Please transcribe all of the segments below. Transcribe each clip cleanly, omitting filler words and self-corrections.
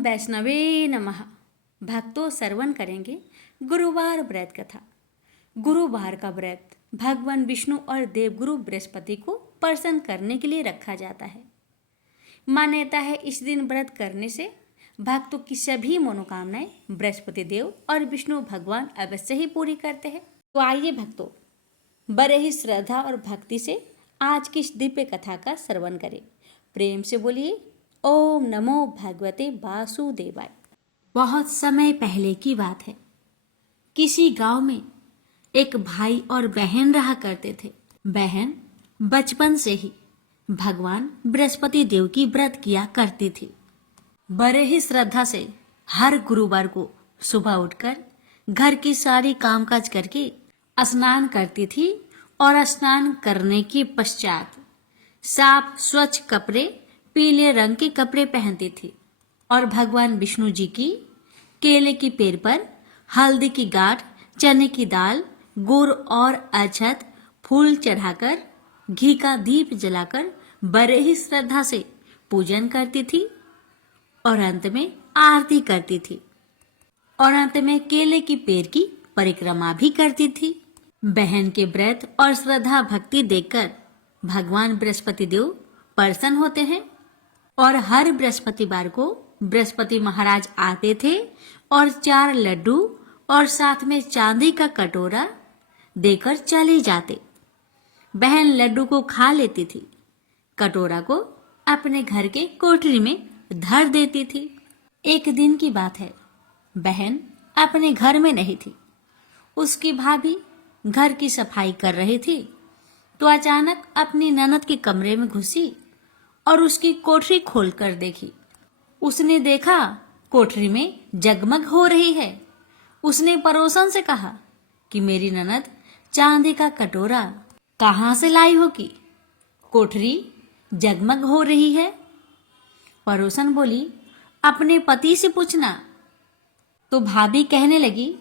वैष्णवे नमः। भक्तों, श्रवण करेंगे गुरुवार व्रत कथा। गुरुवार का व्रत भगवान विष्णु और देवगुरु बृहस्पति को प्रसन्न करने के लिए रखा जाता है। मान्यता है इस दिन व्रत करने से भक्तों की सभी मनोकामनाएं बृहस्पति देव और विष्णु भगवान अवश्य ही पूरी करते हैं। तो आइए भक्तों, बड़े ही श्रद्धा और भक्ति से आज की इस दिव्य कथा का श्रवण करें। प्रेम से बोलिए ओम नमो भगवते वासुदेवाय। बहुत समय पहले की बात है। किसी गांव में एक भाई और बहन रहा करते थे। बहन बचपन से ही भगवान बृहस्पति देव की व्रत किया करती थी। बड़े ही श्रद्धा से हर गुरुवार को सुबह उठकर घर की सारी कामकाज करके स्नान करती थी और स्नान करने के पश्चात साफ स्वच्छ कपड़े, पीले रंग के कपड़े पहनती थी और भगवान विष्णु जी की केले के पेड़ पर हल्दी की गांठ, चने की दाल, गुड़ और अक्षत, फूल चढ़ाकर घी का दीप जलाकर बड़े ही श्रद्धा से पूजन करती थी और अंत में आरती करती थी और अंत में केले की पेड़ की परिक्रमा भी करती थी। बहन के व्रत और श्रद्धा भक्ति देखकर भगवान बृहस्पति देव प्रसन्न होते हैं और हर बृहस्पतिवार को बृहस्पति महाराज आते थे और 4 लड्डू और साथ में चांदी का कटोरा देकर चले जाते। बहन लड्डू को खा लेती थी, कटोरा को अपने घर के कोठरी में धर देती थी। एक दिन की बात है, बहन अपने घर में नहीं थी। उसकी भाभी घर की सफाई कर रही थी तो अचानक अपनी ननद के कमरे में घुसी और उसकी कोठरी खोलकर देखी। उसने देखा कोठरी में जगमग हो रही है। उसने पड़ोसन से कहा कि मेरी ननद चांदी का कटोरा कहाँ से लाई होगी? कोठरी जगमग हो रही है। पड़ोसन बोली, अपने पति से पूछना। तो भाभी कहने लगी,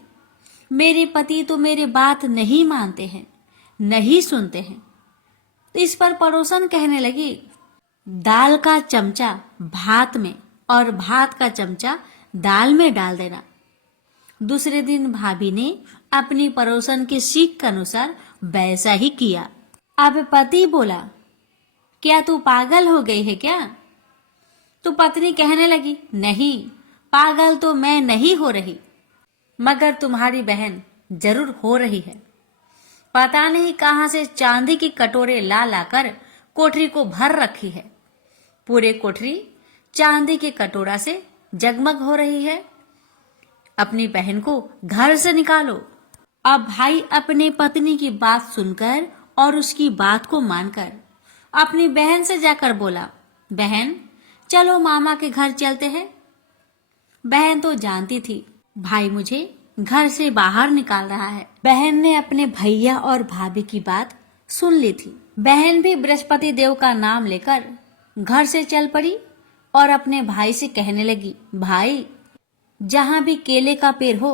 मेरे पति तो मेरे बात नहीं मानते हैं, नहीं सुनते हैं। तो इस पर पड़ोसन कहने लगी, दाल का चमचा भात में और भात का चमचा दाल में डाल देना। दूसरे दिन भाभी ने अपनी पड़ोसन के सीख के अनुसार वैसा ही किया। अब पति बोला, क्या तू पागल हो गई है क्या? तो पत्नी कहने लगी, नहीं, पागल तो मैं नहीं हो रही, मगर तुम्हारी बहन जरूर हो रही है। पता नहीं कहां से चांदी की कटोरे ला लाकर कोठरी को भर रखी है। पूरे कोठरी चांदी के कटोरा से जगमग हो रही है। अपनी बहन को घर से निकालो। अब भाई अपने पत्नी की बात सुनकर और उसकी बात को मानकर अपनी बहन से जाकर बोला, बहन चलो मामा के घर चलते हैं। बहन तो जानती थी भाई मुझे घर से बाहर निकाल रहा है। बहन ने अपने भैया और भाभी की बात सुन ली थी। बहन भी बृहस्पति देव का नाम लेकर घर से चल पड़ी और अपने भाई से कहने लगी, भाई जहां भी केले का पेड़ हो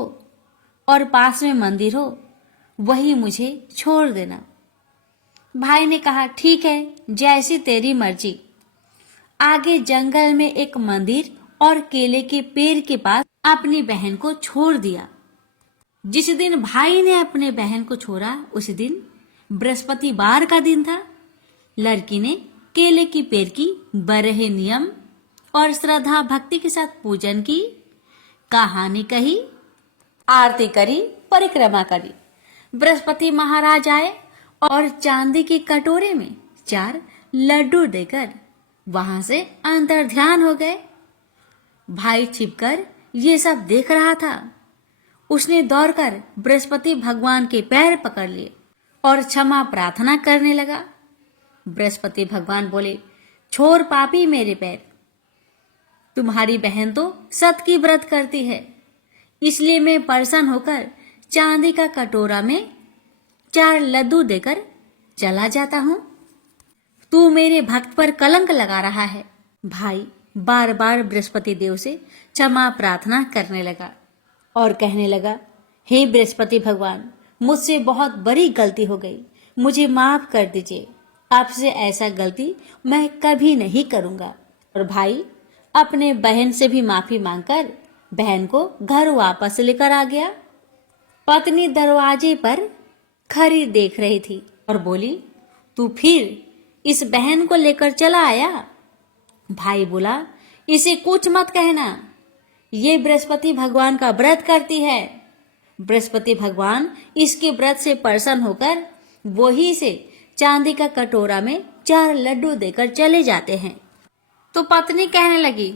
और पास में मंदिर हो वही मुझे छोड़ देना। भाई ने कहा, ठीक है, जैसी तेरी मर्जी। आगे जंगल में एक मंदिर और केले के पेड़ के पास अपनी बहन को छोड़ दिया। जिस दिन भाई ने अपने बहन को छोड़ा उस दिन बृहस्पतिवार का दिन था। लड़की ने केले की पेड़ की बड़े नियम और श्रद्धा भक्ति के साथ पूजन की, कहानी कही, आरती करी, परिक्रमा करी। बृहस्पति महाराज आए और चांदी के कटोरे में 4 लड्डू देकर वहां से अंतर ध्यान हो गए। भाई छिपकर ये सब देख रहा था। उसने दौड़कर बृहस्पति भगवान के पैर पकड़ लिए और क्षमा प्रार्थना करने लगा। बृहस्पति भगवान बोले, छोड़ पापी मेरे पैर, तुम्हारी बहन तो सत की व्रत करती है, इसलिए मैं प्रसन्न होकर चांदी का कटोरा में 4 लड्डू देकर चला जाता हूँ। तू मेरे भक्त पर कलंक लगा रहा है। भाई बार बार बृहस्पति देव से क्षमा प्रार्थना करने लगा और कहने लगा, हे बृहस्पति भगवान, मुझसे बहुत बड़ी गलती हो गई, मुझे माफ कर दीजिए। आपसे ऐसा गलती मैं कभी नहीं करूंगा। और भाई अपने बहन से भी माफी मांगकर बहन को घर वापस लेकर आ गया। पत्नी दरवाजे पर खड़ी देख रही थी और बोली, तू फिर इस बहन को लेकर चला आया? भाई बोला, इसे कुछ मत कहना, ये बृहस्पति भगवान का व्रत करती है। बृहस्पति भगवान इसके व्रत से प्रसन्न होकर वही से चांदी का कटोरा में 4 लड्डू देकर चले जाते हैं। तो पत्नी कहने लगी,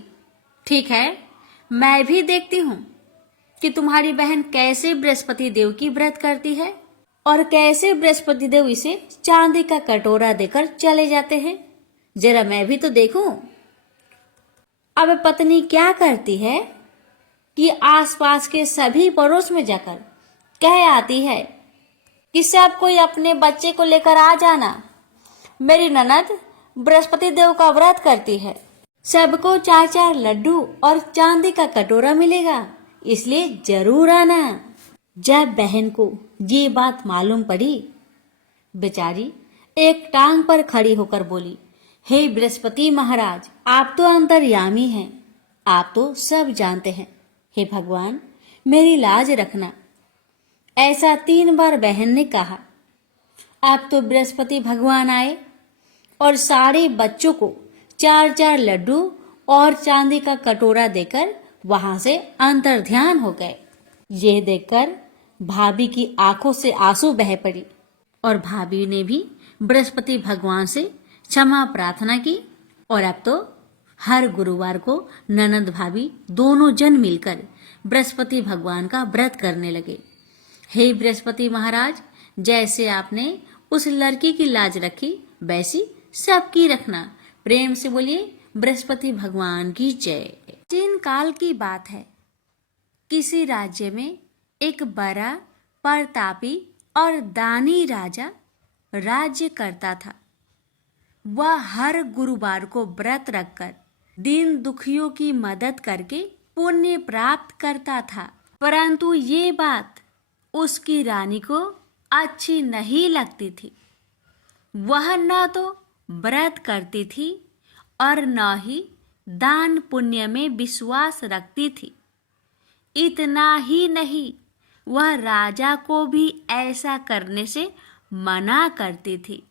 ठीक है, मैं भी देखती हूँ कि तुम्हारी बहन कैसे बृहस्पति देव की व्रत करती है और कैसे बृहस्पति देव इसे चांदी का कटोरा देकर चले जाते हैं। जरा मैं भी तो देखूं। अब पत्नी क्या करती है कि आसपास के सभी पड़ोस में जाकर कह आती है कि सब कोई अपने बच्चे को लेकर आ जाना, मेरी ननद बृहस्पति देव का व्रत करती है, सबको 4-4 लड्डू और चांदी का कटोरा मिलेगा, इसलिए जरूर आना। जब बहन को ये बात मालूम पड़ी, बेचारी एक टांग पर खड़ी होकर बोली, हे बृहस्पति महाराज, आप तो अंतर्यामी हैं, आप तो सब जानते हैं, हे भगवान मेरी लाज रखना। ऐसा 3 बार बहन ने कहा। अब तो बृहस्पति भगवान आए और सारे बच्चों को 4-4 लड्डू और चांदी का कटोरा देकर वहां से अंतर्ध्यान हो गए। ये देखकर भाभी की आंखों से आंसू बह पड़ी और भाभी ने भी बृहस्पति भगवान से क्षमा प्रार्थना की। और अब तो हर गुरुवार को ननद भाभी दोनों जन मिलकर बृहस्पति भगवान का व्रत करने लगे। हे बृहस्पति महाराज, जैसे आपने उस लड़की की लाज रखी वैसी सबकी रखना। प्रेम से बोलिए बृहस्पति भगवान की जय। प्राचीन काल की बात है। किसी राज्य में एक बड़ा प्रतापी और दानी राजा राज्य करता था। वह हर गुरुवार को व्रत रखकर दीन दुखियों की मदद करके पुण्य प्राप्त करता था। परंतु ये बात उसकी रानी को अच्छी नहीं लगती थी। वह न तो व्रत करती थी और न ही दान पुण्य में विश्वास रखती थी। इतना ही नहीं, वह राजा को भी ऐसा करने से मना करती थी।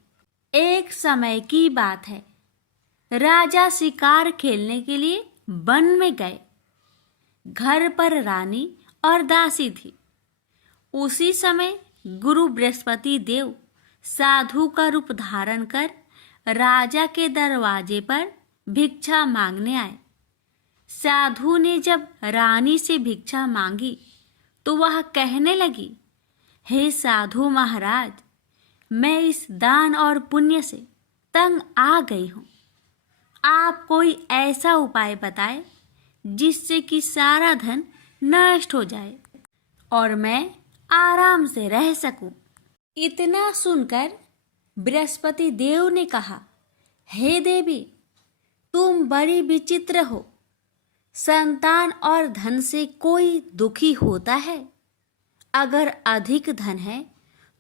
एक समय की बात है, राजा शिकार खेलने के लिए वन में गए। घर पर रानी और दासी थी। उसी समय गुरु बृहस्पति देव साधु का रूप धारण कर राजा के दरवाजे पर भिक्षा मांगने आए। साधु ने जब रानी से भिक्षा मांगी तो वह कहने लगी, हे साधु महाराज, मैं इस दान और पुण्य से तंग आ गई हूँ। आप कोई ऐसा उपाय बताएं जिससे कि सारा धन नष्ट हो जाए और मैं आराम से रह सकूं। इतना सुनकर बृहस्पति देव ने कहा, हे देवी, तुम बड़ी विचित्र हो। संतान और धन से कोई दुखी होता है? अगर अधिक धन है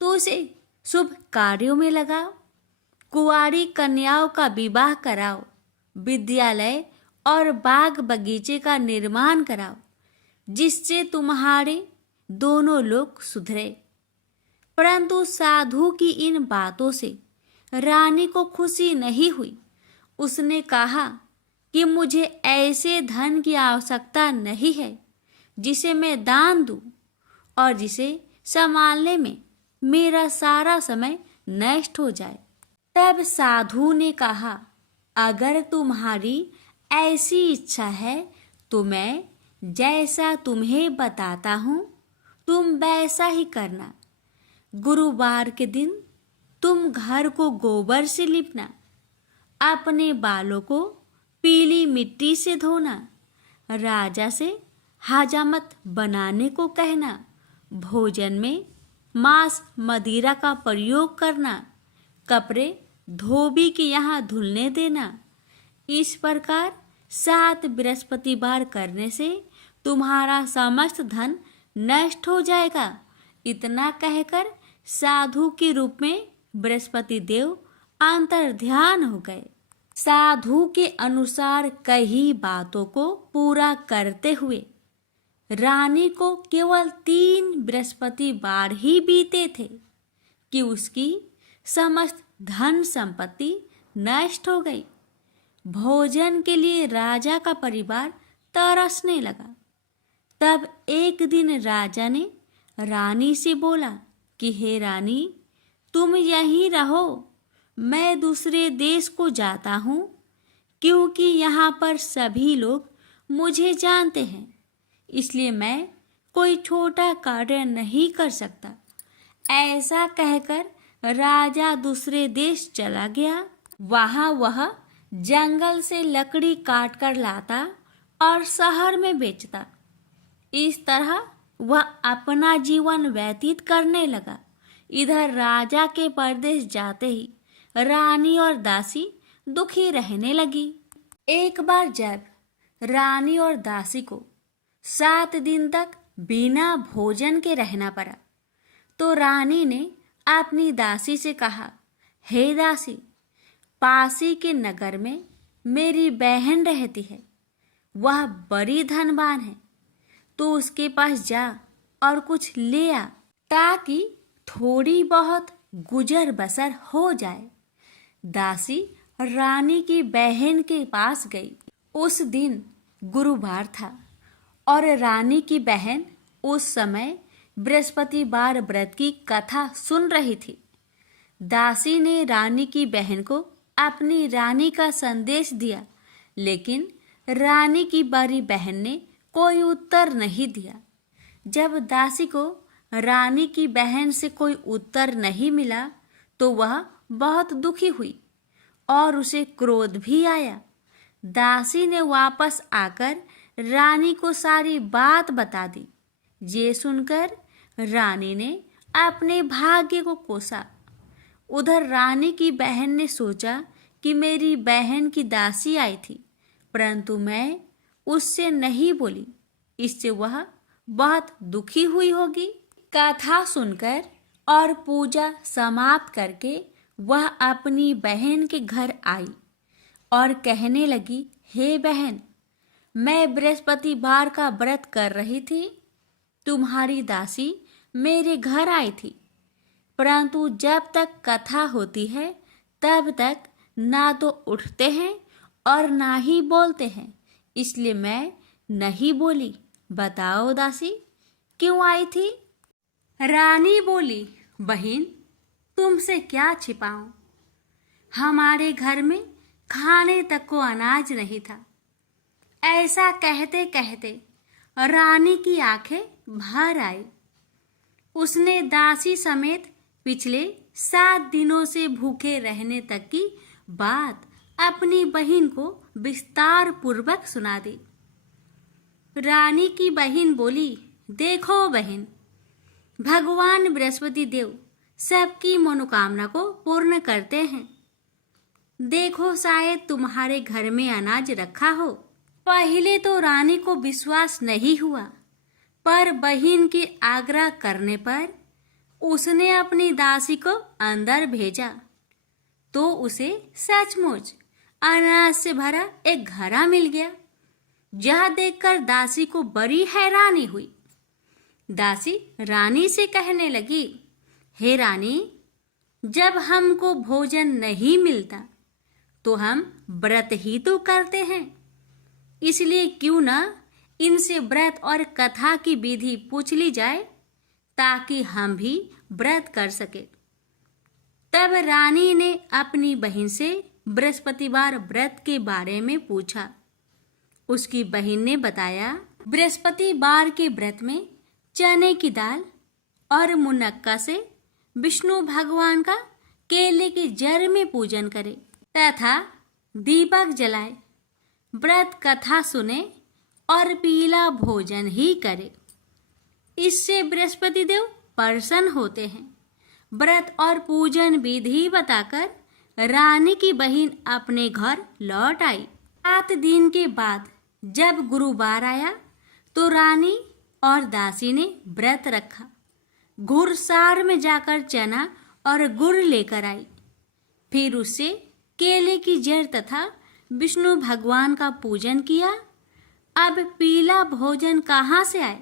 तो उसे शुभ कार्यों में लगाओ, कुंवारी कन्याओं का विवाह कराओ, विद्यालय और बाग बगीचे का निर्माण कराओ, जिससे तुम्हारे दोनों लोग सुधरे। परंतु साधु की इन बातों से रानी को खुशी नहीं हुई। उसने कहा कि मुझे ऐसे धन की आवश्यकता नहीं है जिसे मैं दान दूं और जिसे संभालने में मेरा सारा समय नष्ट हो जाए। तब साधु ने कहा, अगर तुम्हारी ऐसी इच्छा है तो मैं जैसा तुम्हें बताता हूँ तुम वैसा ही करना। गुरुवार के दिन तुम घर को गोबर से लिपना, अपने बालों को पीली मिट्टी से धोना, राजा से हजामत बनाने को कहना, भोजन में मांस मदिरा का प्रयोग करना, कपड़े धोबी के यहाँ धुलने देना। इस प्रकार 7 बृहस्पतिवार करने से तुम्हारा समस्त धन नष्ट हो जाएगा। इतना कहकर साधु के रूप में बृहस्पति देव अंतर्ध्यान हो गए। साधु के अनुसार कई बातों को पूरा करते हुए रानी को केवल 3 बृहस्पतिवार ही बीते थे कि उसकी समस्त धन संपत्ति नष्ट हो गई। भोजन के लिए राजा का परिवार तरसने लगा। तब एक दिन राजा ने रानी से बोला कि हे रानी, तुम यहीं रहो, मैं दूसरे देश को जाता हूँ, क्योंकि यहाँ पर सभी लोग मुझे जानते हैं, इसलिए मैं कोई छोटा कार्य नहीं कर सकता। ऐसा कहकर राजा दूसरे देश चला गया। वहाँ वह जंगल से लकड़ी काट कर लाता और शहर में बेचता। इस तरह वह अपना जीवन व्यतीत करने लगा। इधर राजा के परदेश जाते ही रानी और दासी दुखी रहने लगी। एक बार जब रानी और दासी को 7 दिन तक बिना भोजन के रहना पड़ा, तो रानी ने अपनी दासी से कहा, हे दासी, पासी के नगर में मेरी बहन रहती है, वह बड़ी धनवान है, तो उसके पास जा और कुछ ले आ, ताकि थोड़ी बहुत गुजर बसर हो जाए। दासी रानी की बहन के पास गई। उस दिन गुरुवार था और रानी की बहन उस समय बृहस्पतिवार व्रत की कथा सुन रही थी। दासी ने रानी की बहन को अपनी रानी का संदेश दिया, लेकिन रानी की बड़ी बहन ने कोई उत्तर नहीं दिया। जब दासी को रानी की बहन से कोई उत्तर नहीं मिला, तो वह बहुत दुखी हुई और उसे क्रोध भी आया। दासी ने वापस आकर रानी को सारी बात बता दी। ये सुनकर रानी ने अपने भाग्य को कोसा। उधर रानी की बहन ने सोचा कि मेरी बहन की दासी आई थी, परंतु मैं उससे नहीं बोली, इससे वह बहुत दुखी हुई होगी। कथा सुनकर और पूजा समाप्त करके वह अपनी बहन के घर आई और कहने लगी, हे बहन, मैं बृहस्पतिवार का व्रत कर रही थी, तुम्हारी दासी मेरे घर आई थी, परंतु जब तक कथा होती है तब तक ना तो उठते हैं और ना ही बोलते हैं, इसलिए मैं नहीं बोली। बताओ दासी, क्यों आई थी? रानी बोली, बहन, तुमसे क्या छिपाऊं, हमारे घर में खाने तक को अनाज नहीं था। ऐसा कहते कहते रानी की आंखें भर आई। उसने दासी समेत पिछले 7 दिनों से भूखे रहने तक की बात अपनी बहन को विस्तार पूर्वक सुना दी। रानी की बहन बोली, देखो बहन, भगवान बृहस्पति देव सबकी मनोकामना को पूर्ण करते हैं। देखो, शायद तुम्हारे घर में अनाज रखा हो। पहले तो रानी को विश्वास नहीं हुआ, पर बहन के आग्रह करने पर उसने अपनी दासी को अंदर भेजा, तो उसे सचमुच अनाज से भरा एक घड़ा मिल गया। यह देखकर दासी को बड़ी हैरानी हुई। दासी रानी से कहने लगी, हे रानी, जब हमको भोजन नहीं मिलता तो हम व्रत ही तो करते हैं, इसलिए क्यों न इनसे व्रत और कथा की विधि पूछ ली जाए, ताकि हम भी व्रत कर सके। तब रानी ने अपनी बहन से बृहस्पतिवार व्रत के बारे में पूछा। उसकी बहन ने बताया, बृहस्पतिवार के व्रत में चने की दाल और मुनक्का से विष्णु भगवान का केले के जड़ में पूजन करे तथा दीपक जलाए, व्रत कथा सुने और पीला भोजन ही करे। इससे बृहस्पति देव प्रसन्न होते हैं। व्रत और पूजन विधि बताकर रानी की बहन अपने घर लौट आई। 7 दिन के बाद जब गुरुवार आया तो रानी और दासी ने व्रत रखा। घुड़सार में जाकर चना और गुड़ लेकर आई। फिर उससे केले की जड़ तथा विष्णु भगवान का पूजन किया। अब पीला भोजन कहाँ से आए?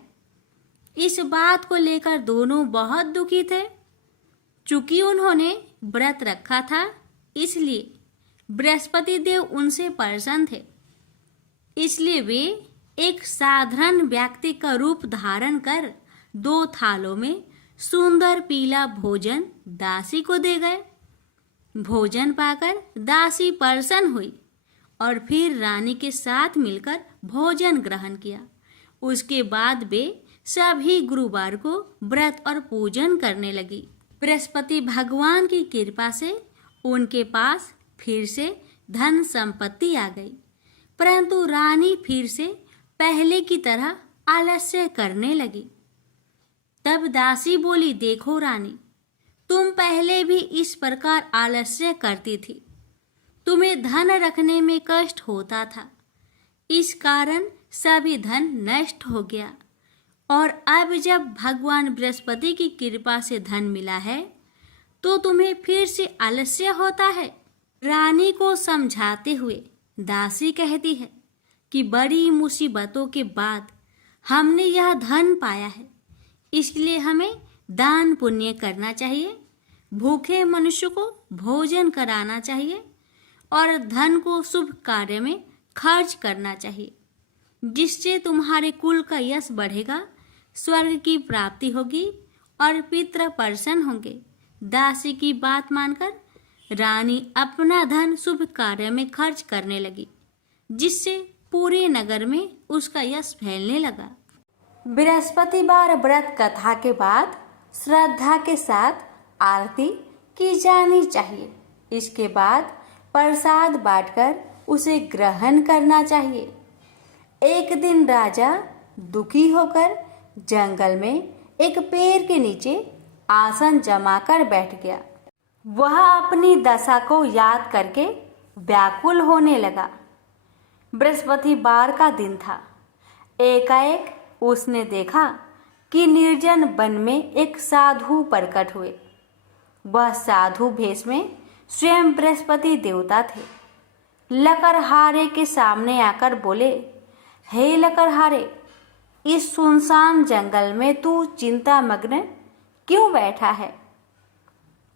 इस बात को लेकर दोनों बहुत दुखी थे। चूंकि उन्होंने व्रत रखा था, इसलिए बृहस्पति देव उनसे प्रसन्न थे। इसलिए वे एक साधारण व्यक्ति का रूप धारण कर 2 थालों में सुंदर पीला भोजन दासी को दे गए। भोजन पाकर दासी प्रसन्न हुई और फिर रानी के साथ मिलकर भोजन ग्रहण किया। उसके बाद वे सभी गुरुवार को व्रत और पूजन करने लगी। बृहस्पति भगवान की कृपा से उनके पास फिर से धन संपत्ति आ गई, परंतु रानी फिर से पहले की तरह आलस्य करने लगी। तब दासी बोली, देखो रानी, तुम पहले भी इस प्रकार आलस्य करती थी। तुम्हें धन रखने में कष्ट होता था, इस कारण सभी धन नष्ट हो गया, और अब जब भगवान बृहस्पति की कृपा से धन मिला है तो तुम्हें फिर से आलस्य होता है। रानी को समझाते हुए दासी कहती है कि बड़ी मुसीबतों के बाद हमने यह धन पाया है, इसलिए हमें दान पुण्य करना चाहिए, भूखे मनुष्य को भोजन कराना चाहिए और धन को शुभ कार्य में खर्च करना चाहिए, जिससे तुम्हारे कुल का यश बढ़ेगा, स्वर्ग की प्राप्ति होगी और पितृ प्रसन्न होंगे। दासी की बात मानकर रानी अपना धन शुभ कार्य में खर्च करने लगी, जिससे पूरे नगर में उसका यश फैलने लगा। बृहस्पतिवार व्रत कथा के बाद श्रद्धा के साथ आरती की जानी चाहिए। इसके बाद प्रसाद बांटकर उसे ग्रहण करना चाहिए। एक दिन राजा दुखी होकर जंगल में एक पेड़ के नीचे आसन जमाकर बैठ गया। वह अपनी दशा को याद करके व्याकुल होने लगा। बृहस्पतिवार का दिन था। एकाएक उसने देखा कि निर्जन वन में एक साधु प्रकट हुए। वह साधु भेष में स्वयं बृहस्पति देवता थे। लकड़हारे के सामने आकर बोले, हे लकड़हारे, इस सुनसान जंगल में तू चिंता मग्न क्यों बैठा है?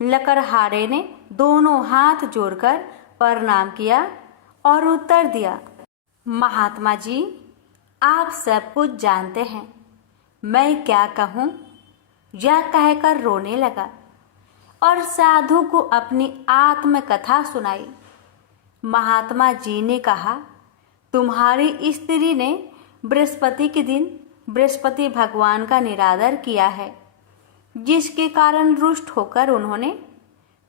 लकड़हारे ने दोनों हाथ जोड़कर प्रणाम किया और उत्तर दिया, महात्मा जी, आप सब कुछ जानते हैं, मैं क्या कहूँ? यह कहकर रोने लगा और साधु को अपनी आत्मकथा सुनाई। महात्मा जी ने कहा, तुम्हारी स्त्री ने बृहस्पति के दिन बृहस्पति भगवान का निरादर किया है, जिसके कारण रुष्ट होकर उन्होंने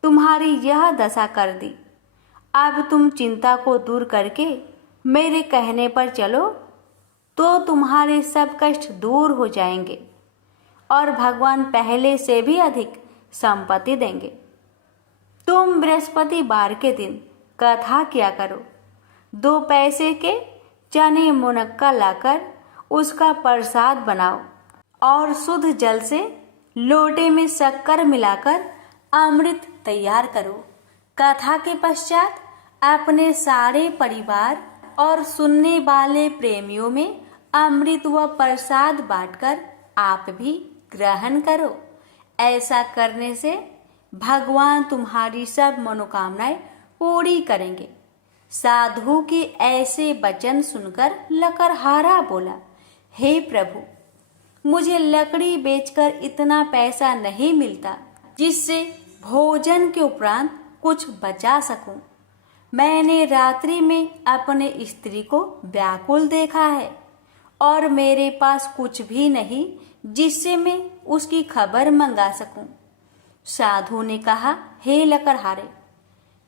तुम्हारी यह दशा कर दी। अब तुम चिंता को दूर करके मेरे कहने पर चलो तो तुम्हारे सब कष्ट दूर हो जाएंगे और भगवान पहले से भी अधिक संपत्ति देंगे। तुम बृहस्पतिवार के दिन कथा किया करो। 2 पैसे के चने मुनक्का लाकर उसका प्रसाद बनाओ और शुद्ध जल से लोटे में शक्कर मिलाकर अमृत तैयार करो। कथा के पश्चात अपने सारे परिवार और सुनने वाले प्रेमियों में अमृत व प्रसाद बांटकर आप भी ग्रहण करो। ऐसा करने से भगवान तुम्हारी सब मनोकामनाएं पूरी करेंगे। साधु के ऐसे वचन सुनकर लकड़हारा बोला, हे प्रभु, मुझे लकड़ी बेचकर इतना पैसा नहीं मिलता जिससे भोजन के उपरांत कुछ बचा सकूं। मैंने रात्रि में अपने स्त्री को व्याकुल देखा है और मेरे पास कुछ भी नहीं जिससे मैं उसकी खबर मंगा सकूं। साधु ने कहा, हे लकड़हारे,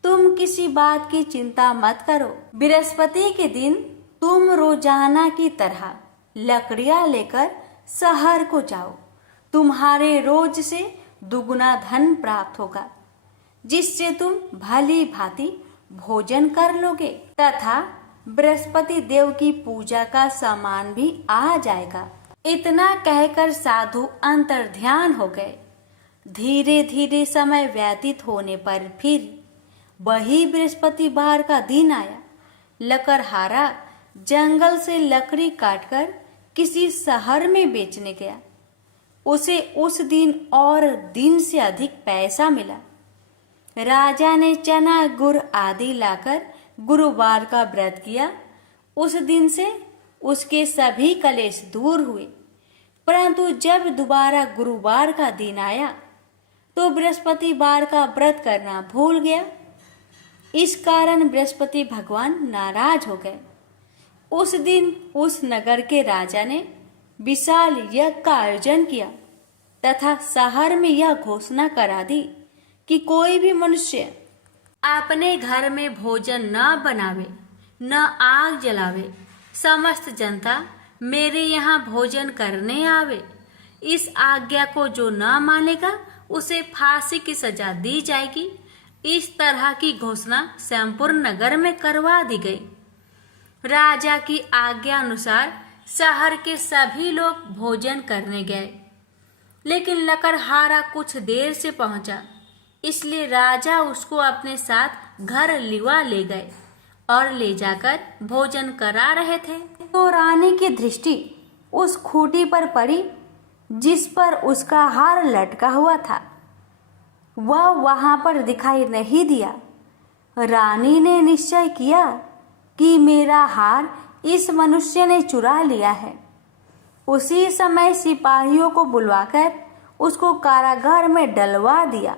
तुम किसी बात की चिंता मत करो। बृहस्पति के दिन तुम रोजाना की तरह लकड़ियां लेकर शहर को जाओ। तुम्हारे रोज से दुगुना धन प्राप्त होगा, जिससे तुम भली भांति भोजन कर लोगे तथा बृहस्पति देव की पूजा का सामान भी आ जाएगा। इतना कहकर साधु अंतर्ध्यान हो गए। धीरे धीरे समय व्यतीत होने पर फिर वही बृहस्पतिवार का दिन आया। लकड़हारा जंगल से लकड़ी काटकर किसी शहर में बेचने गया। उसे उस दिन और दिन से अधिक पैसा मिला। राजा ने चना गुड़ आदि लाकर गुरुवार का व्रत किया। उस दिन से उसके सभी कलेश दूर हुए। परंतु जब दोबारा गुरुवार का दिन आया तो बृहस्पतिवार का व्रत करना भूल गया। इस कारण बृहस्पति भगवान नाराज हो गए। उस दिन उस नगर के राजा ने विशाल यज्ञ का आयोजन किया तथा शहर में यह घोषणा करा दी कि कोई भी मनुष्य अपने घर में भोजन न बनावे, न आग जलावे। समस्त जनता मेरे यहाँ भोजन करने आवे। इस आज्ञा को जो न मानेगा उसे फांसी की सजा दी जाएगी। इस तरह की घोषणा संपूर्ण नगर में करवा दी गई। राजा की आज्ञा अनुसार शहर के सभी लोग भोजन करने गए, लेकिन लकड़हारा कुछ देर से पहुंचा, इसलिए राजा उसको अपने साथ घर लिवा ले गए और ले जाकर भोजन करा रहे थे। तो रानी की दृष्टि उस खूंटी पर पड़ी जिस पर उसका हार लटका हुआ था। वह वहां पर दिखाई नहीं दिया। रानी ने निश्चय किया कि मेरा हार इस मनुष्य ने चुरा लिया है। उसी समय सिपाहियों को बुलवाकर उसको कारागार में डलवा दिया।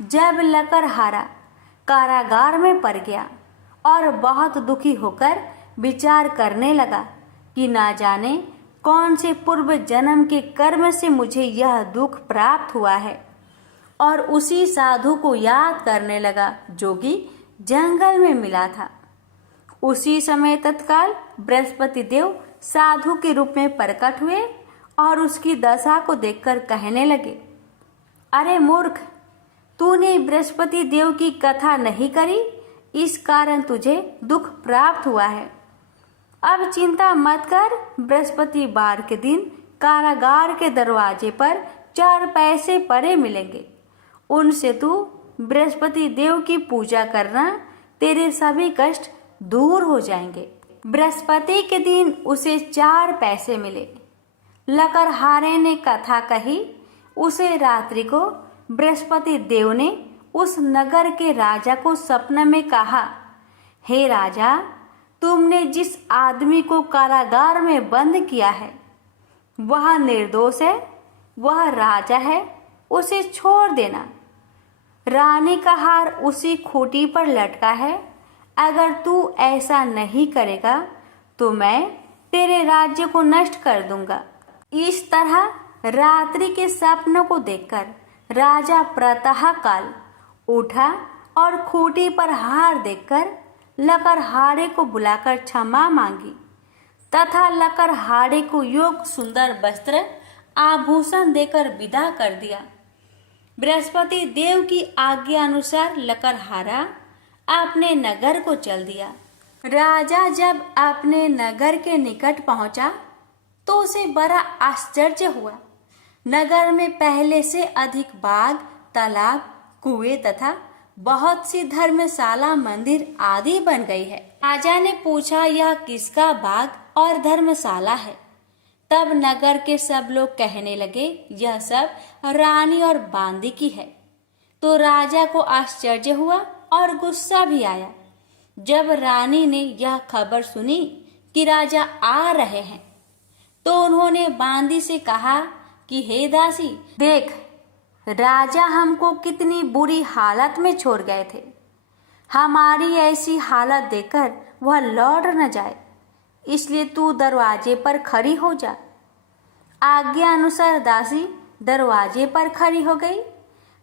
जब लकड़हारा कारागार में पड़ गया और बहुत दुखी होकर विचार करने लगा कि ना जाने कौन से पूर्व जन्म के कर्म से मुझे यह दुख प्राप्त हुआ है, और उसी साधु को याद करने लगा जो कि जंगल में मिला था। उसी समय तत्काल बृहस्पति देव साधु के रूप में प्रकट हुए और उसकी दशा को देखकर कहने लगे, अरे मूर्ख, तूने बृहस्पति देव की कथा नहीं करी, इस कारण तुझे दुख प्राप्त हुआ है। अब चिंता मत कर। बृहस्पतिवार के दिन कारागार के दरवाजे पर 4 पैसे पड़े मिलेंगे। उनसे तू बृहस्पति देव की पूजा करना, तेरे सभी कष्ट दूर हो जाएंगे। बृहस्पति के दिन उसे 4 पैसे मिले। लकड़हारे ने कथा कही। उसे रात्रि को बृहस्पति देव ने उस नगर के राजा को सपने में कहा, हे राजा, तुमने जिस आदमी को कारागार में बंद किया है वह निर्दोष है, वह राजा है, उसे छोड़ देना। रानी का हार उसी खूंटी पर लटका है। अगर तू ऐसा नहीं करेगा तो मैं तेरे राज्य को नष्ट कर दूंगा। इस तरह रात्रि के सपनों को देखकर राजा प्रातः काल उठा और खूंटी पर हार देखकर लकड़हारे को बुलाकर क्षमा मांगी तथा लकड़हारे को योग्य सुंदर वस्त्र आभूषण देकर विदा कर दिया। बृहस्पति देव की आज्ञा अनुसार लकड़हारा अपने नगर को चल दिया। राजा जब अपने नगर के निकट पहुंचा तो उसे बड़ा आश्चर्य हुआ। नगर में पहले से अधिक बाग, तालाब, कुएं तथा बहुत सी धर्मशाला, मंदिर आदि बन गई है। राजा ने पूछा, यह किसका बाग और धर्मशाला है? तब नगर के सब लोग कहने लगे, यह सब रानी और बांदी की है। तो राजा को आश्चर्य हुआ और गुस्सा भी आया। जब रानी ने यह खबर सुनी कि राजा आ रहे हैं तो उन्होंने बांदी से कहा कि हे दासी, देख, राजा हमको कितनी बुरी हालत में छोड़ गए थे। हमारी ऐसी हालत देखकर वह लौट न जाए, इसलिए तू दरवाजे पर खड़ी हो जा। आज्ञा अनुसार दासी दरवाजे पर खड़ी हो गई।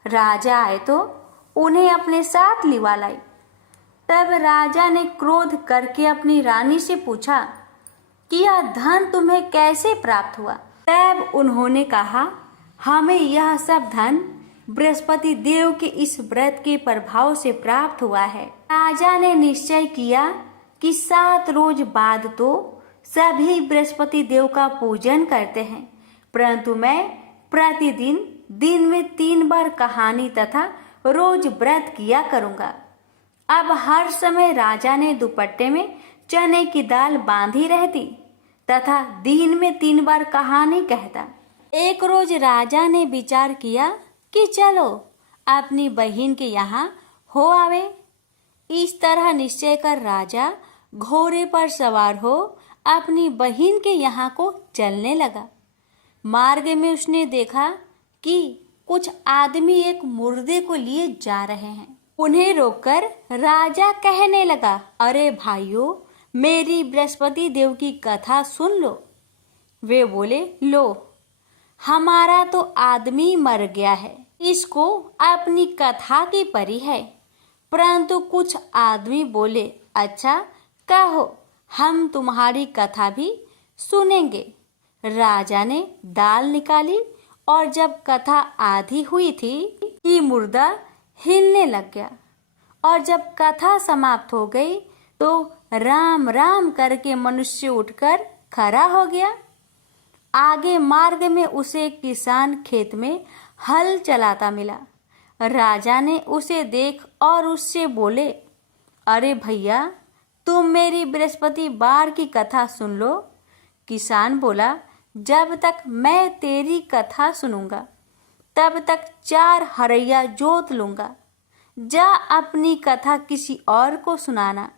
राजा आए तो उन्हें अपने साथ लिवा लाई। तब राजा ने क्रोध करके अपनी रानी से पूछा कि यह धन तुम्हें कैसे प्राप्त हुआ? तब उन्होंने कहा, हमें यह सब धन बृहस्पति देव के इस व्रत के प्रभाव से प्राप्त हुआ है। राजा ने निश्चय किया कि 7 रोज बाद तो सभी बृहस्पति देव का पूजन करते हैं, परंतु मैं प्रतिदिन दिन में 3 बार कहानी तथा रोज व्रत किया करूंगा। अब हर समय राजा ने दुपट्टे में चने की दाल बांधी रहती तथा दिन में 3 बार कहानी कहता। एक रोज राजा ने विचार किया कि चलो अपनी बहन के यहाँ हो आवे। इस तरह निश्चय कर राजा घोड़े पर सवार हो अपनी बहन के यहाँ को चलने लगा। मार्ग में उसने देखा कि कुछ आदमी एक मुर्दे को लिए जा रहे हैं। उन्हें रोककर राजा कहने लगा, अरे भाइयों, मेरी बृहस्पति देव की कथा सुन लो। वे बोले, लो, हमारा तो आदमी मर गया है, इसको अपनी कथा की परी है। परंतु कुछ आदमी बोले, अच्छा कहो, हम तुम्हारी कथा भी सुनेंगे। राजा ने दाल निकाली और जब कथा आधी हुई थी कि मुर्दा हिलने लग गया और जब कथा समाप्त हो गई तो राम राम करके मनुष्य उठकर खड़ा हो गया। आगे मार्ग में उसे एक किसान खेत में हल चलाता मिला। राजा ने उसे देख और उससे बोले, अरे भैया, तुम मेरी बृहस्पतिवार की कथा सुन लो। किसान बोला, जब तक मैं तेरी कथा सुनूंगा तब तक 4 हरैया जोत लूंगा। जा अपनी कथा किसी और को सुनाना।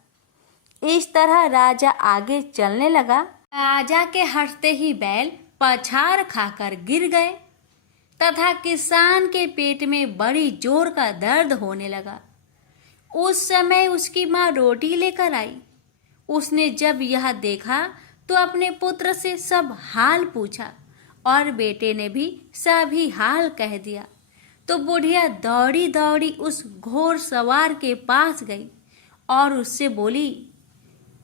इस तरह राजा आगे चलने लगा। राजा के हंसते ही बैल पछाड़ खाकर गिर गए तथा किसान के पेट में बड़ी जोर का दर्द होने लगा। उस समय उसकी माँ रोटी लेकर आई। उसने जब यह देखा तो अपने पुत्र से सब हाल पूछा और बेटे ने भी सभी हाल कह दिया। तो बुढ़िया दौड़ी दौड़ी उस घोड़ सवार के पास गई और उससे बोली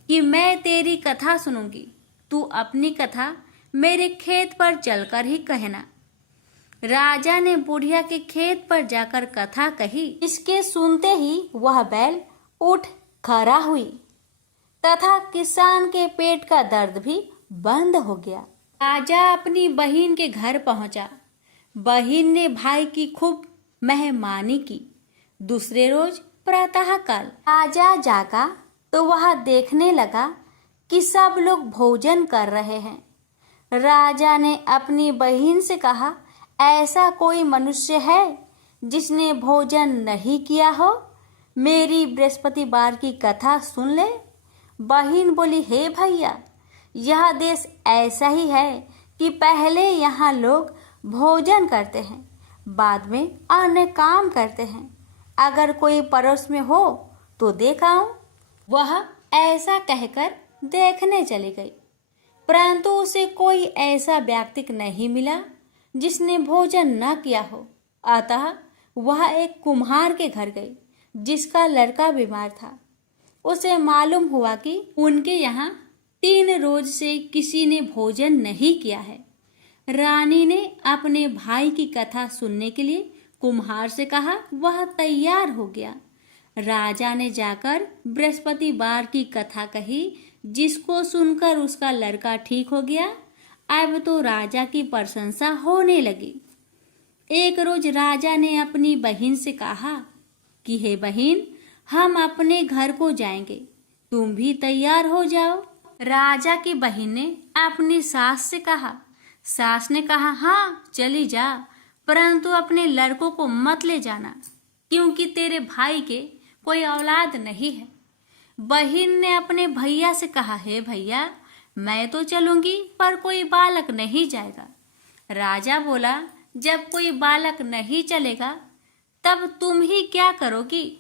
कि मैं तेरी कथा सुनूंगी, तू अपनी कथा मेरे खेत पर चलकर ही कहना। राजा ने बुढ़िया के खेत पर जाकर कथा कही। इसके सुनते ही वह बैल उठ खड़ा हुई तथा किसान के पेट का दर्द भी बंद हो गया। राजा अपनी बहन के घर पहुंचा। बहन ने भाई की खूब मेहमानी की। दूसरे रोज प्रातःकाल राजा जागा तो वह देखने लगा कि सब लोग भोजन कर रहे हैं। राजा ने अपनी बहन से कहा, ऐसा कोई मनुष्य है जिसने भोजन नहीं किया हो? मेरी बृहस्पतिवार की कथा सुन ले। बहन बोली, हे भैया, यह देश ऐसा ही है कि पहले यहाँ लोग भोजन करते हैं, बाद में अन्य काम करते हैं। अगर कोई पड़ोस में हो तो देख आऊं। वह ऐसा कहकर देखने चली गई, परंतु उसे कोई ऐसा व्यक्ति नहीं मिला जिसने भोजन न किया हो। अतः वह एक कुम्हार के घर गई जिसका लड़का बीमार था। उसे मालूम हुआ कि उनके यहाँ 3 रोज से किसी ने भोजन नहीं किया है। रानी ने अपने भाई की कथा सुनने के लिए कुम्हार से कहा। वह तैयार हो गया। राजा ने जाकर बृहस्पतिवार की कथा कही, जिसको सुनकर उसका लड़का ठीक हो गया। अब तो राजा की प्रशंसा होने लगी। एक रोज राजा ने अपनी बहन से कहा कि हे बहन, हम अपने घर को जाएंगे, तुम भी तैयार हो जाओ। राजा की बहन ने अपनी सास से कहा। सास ने कहा, हाँ चली जा, परंतु अपने लड़कों को मत ले जाना, क्योंकि तेरे भाई के कोई औलाद नहीं है। बहन ने अपने भैया से कहा, हे भैया, मैं तो चलूंगी पर कोई बालक नहीं जाएगा। राजा बोला, जब कोई बालक नहीं चलेगा तब तुम ही क्या करोगी?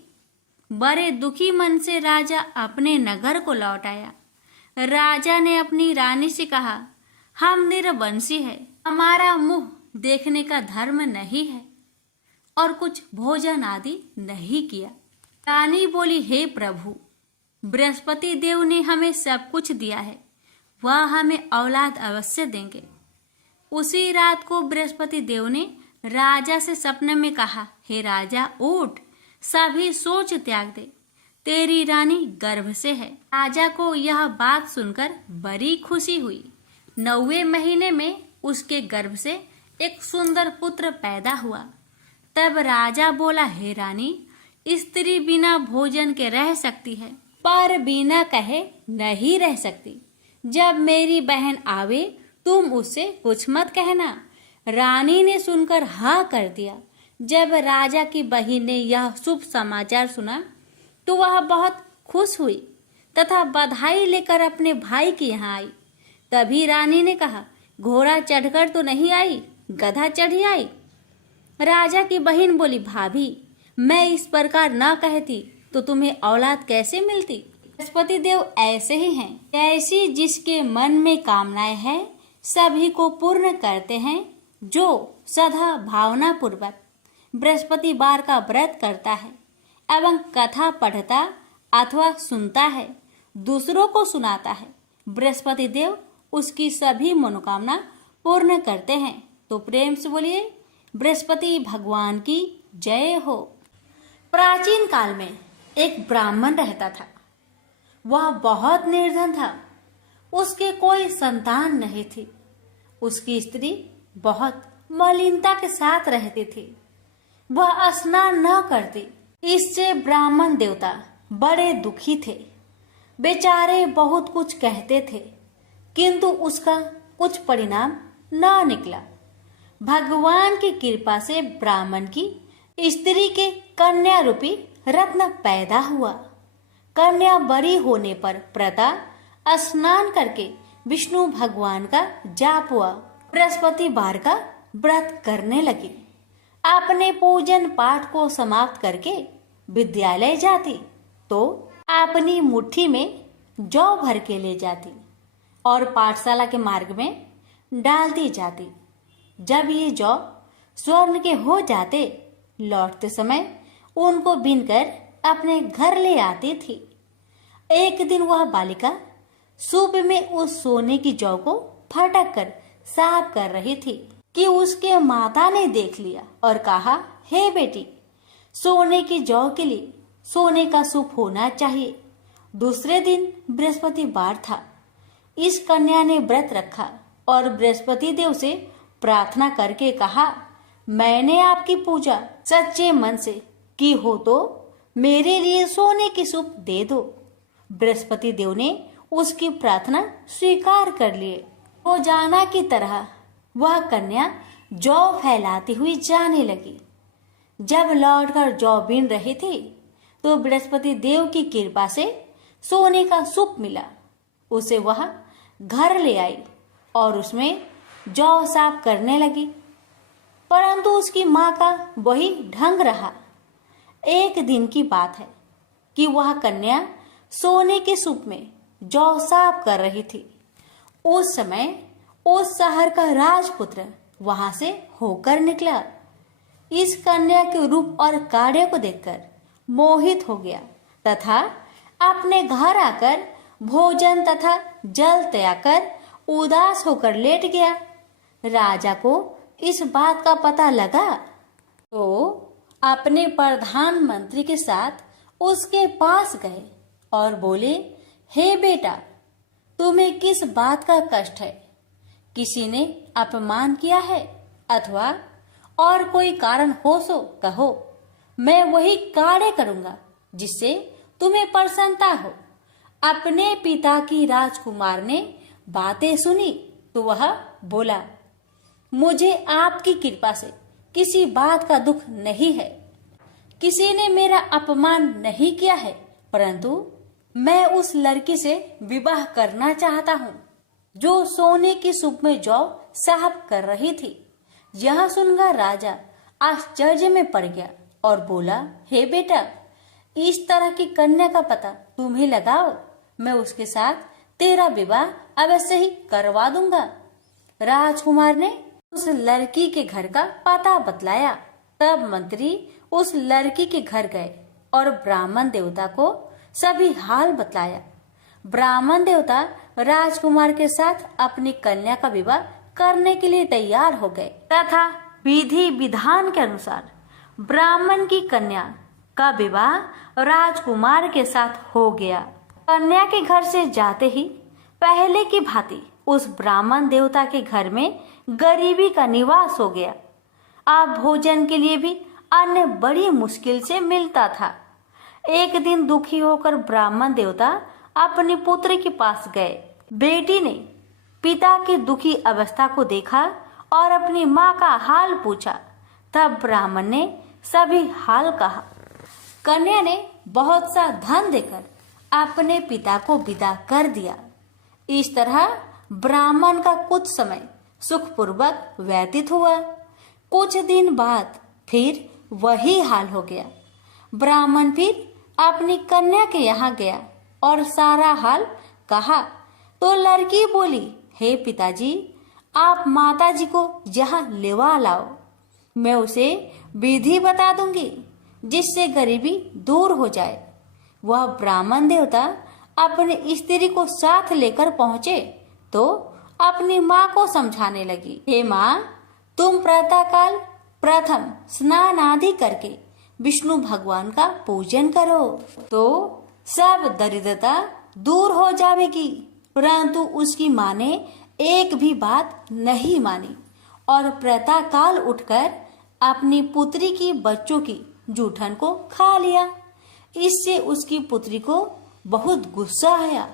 बड़े दुखी मन से राजा अपने नगर को लौट आया। राजा ने अपनी रानी से कहा, हम निरवंशी है, हमारा मुंह देखने का धर्म नहीं है और कुछ भोजन आदि नहीं किया। रानी बोली, हे प्रभु, बृहस्पति देव ने हमें सब कुछ दिया है, वह हमें औलाद अवश्य देंगे। उसी रात को बृहस्पति देव ने राजा से सपने में कहा, हे राजा, उठ, सभी सोच त्याग दे, तेरी रानी गर्भ से है। राजा को यह बात सुनकर बड़ी खुशी हुई। 9वें महीने में उसके गर्भ से एक सुंदर पुत्र पैदा हुआ। तब राजा बोला, हे रानी, स्त्री बिना भोजन के रह सकती है, पर बिना कहे नहीं रह सकती। जब मेरी बहन आवे तुम उससे कुछ मत कहना। रानी ने सुनकर हाँ कर दिया। जब राजा की बहन ने यह शुभ समाचार सुना तो वह बहुत खुश हुई तथा बधाई लेकर अपने भाई के यहाँ आई। तभी रानी ने कहा, घोड़ा चढ़कर तो नहीं आई, गधा चढ़ी आई। राजा की बहन बोली, भाभी मैं इस प्रकार न कहती तो तुम्हें औलाद कैसे मिलती। बृहस्पति देव ऐसे ही हैं, ऐसी जिसके मन में कामनाएं हैं सभी को पूर्ण करते हैं। जो सदा भावना पूर्वक बृहस्पतिवार का व्रत करता है एवं कथा पढ़ता अथवा सुनता है, दूसरों को सुनाता है, बृहस्पति देव उसकी सभी मनोकामना पूर्ण करते हैं। तो प्रेम से बोलिए बृहस्पति भगवान की जय हो। प्राचीन काल में एक ब्राह्मण रहता था। वह बहुत निर्धन था। उसके कोई संतान नहीं थी। उसकी स्त्री बहुत मलिनता के साथ रहती थी। वह स्नान न करती। इससे ब्राह्मण देवता बड़े दुखी थे। बेचारे बहुत कुछ कहते थे किंतु उसका कुछ परिणाम न निकला। भगवान की कृपा से ब्राह्मण की स्त्री के कन्या रूपी रत्न पैदा हुआ। कन्या बड़ी होने पर प्रता स्नान करके विष्णु भगवान का जाप हुआ। बृहस्पतिवार का व्रत करने लगी। अपने पूजन पाठ को समाप्त करके विद्यालय जाती तो अपनी मुट्ठी में जौ भर के ले जाती और पाठशाला के मार्ग में डालती जाती। जब ये जौ स्वर्ण के हो जाते, लौटते समय उनको बीनकर अपने घर ले आती थी। एक दिन वह बालिका सूप में उस सोने की जौ को फटक कर साफ कर रही थी कि उसके माता ने देख लिया और कहा, हे बेटी, सोने की जौ के लिए सोने का सूप होना चाहिए। दूसरे दिन बृहस्पतिवार था। इस कन्या ने व्रत रखा और बृहस्पति देव से प्रार्थना करके कहा, मैंने आपकी पूजा सच्चे मन से की हो तो मेरे लिए सोने की सूप दे दो। बृहस्पति देव ने उसकी प्रार्थना स्वीकार कर लिए। रोजाना की तरह वह कन्या जौ फैलाती हुई जाने लगी। जब लौटकर जौ बीन रही थी तो बृहस्पति देव की कृपा से सोने का सूप मिला। उसे वह घर ले आई और उसमें जौ साफ करने लगी, परंतु उसकी माँ का वही ढंग रहा। एक दिन की बात है कि वह कन्या सोने के सूप में जौ साफ कर रही थी। उस समय उस शहर का राजपुत्र वहां से होकर निकला। इस कन्या के रूप और कार्य को देखकर मोहित हो गया तथा अपने घर आकर भोजन तथा जल त्याग कर उदास होकर लेट गया। राजा को इस बात का पता लगा तो अपने प्रधानमंत्री के साथ उसके पास गए और बोले, हे बेटा, तुम्हें किस बात का कष्ट है? किसी ने अपमान किया है अथवा और कोई कारण हो सो कहो, मैं वही कार्य करूंगा जिससे तुम्हें प्रसन्नता हो। अपने पिता की राजकुमार ने बातें सुनी तो वह बोला, मुझे आपकी कृपा से किसी बात का दुख नहीं है। किसी ने मेरा अपमान नहीं किया है, परंतु मैं उस लड़की से विवाह करना चाहता हूँ जो सोने की सूप में जौ साफ कर रही थी। यह सुनकर राजा आश्चर्य में पड़ गया और बोला, हे बेटा, इस तरह की कन्या का पता तुम ही लगाओ, मैं उसके साथ तेरा विवाह अवश्य ही करवा दूंगा। राजकुमार ने उस लड़की के घर का पता बतलाया। तब मंत्री उस लड़की के घर गए और ब्राह्मण देवता को सभी हाल बतलाया। ब्राह्मण देवता राजकुमार के साथ अपनी कन्या का विवाह करने के लिए तैयार हो गए तथा विधि विधान के अनुसार ब्राह्मण की कन्या का विवाह राजकुमार के साथ हो गया। कन्या के घर से जाते ही पहले की भांति उस ब्राह्मण देवता के घर में गरीबी का निवास हो गया। अब भोजन के लिए भी अन्य बड़ी मुश्किल से मिलता था। एक दिन दुखी होकर ब्राह्मण देवता अपनी पुत्री के पास गए। बेटी ने पिता की दुखी अवस्था को देखा और अपनी माँ का हाल पूछा। तब ब्राह्मण ने सभी हाल कहा। कन्या ने बहुत सा धन देकर अपने पिता को विदा कर दिया। इस तरह ब्राह्मण का कुछ समय सुखपूर्वक व्यतीत हुआ। कुछ दिन बाद फिर वही हाल हो गया। ब्राह्मण फिर अपनी कन्या के यहाँ गया और सारा हाल कहा तो लड़की बोली, हे पिताजी, आप माताजी को यहाँ लेवा लाओ। मैं उसे विधि बता दूंगी जिससे गरीबी दूर हो जाए। वह ब्राह्मण देवता अपनी स्त्री को साथ लेकर पहुंचे तो अपनी माँ को समझाने लगी, हे माँ, तुम प्रातःकाल प्रथम स्नान आदि करके विष्णु भगवान का पूजन करो तो सब दरिद्रता दूर हो जाएगी। परंतु उसकी माँ ने एक भी बात नहीं मानी और प्रातःकाल उठकर अपनी पुत्री की बच्चों की जूठन को खा लिया। इससे उसकी पुत्री को बहुत गुस्सा आया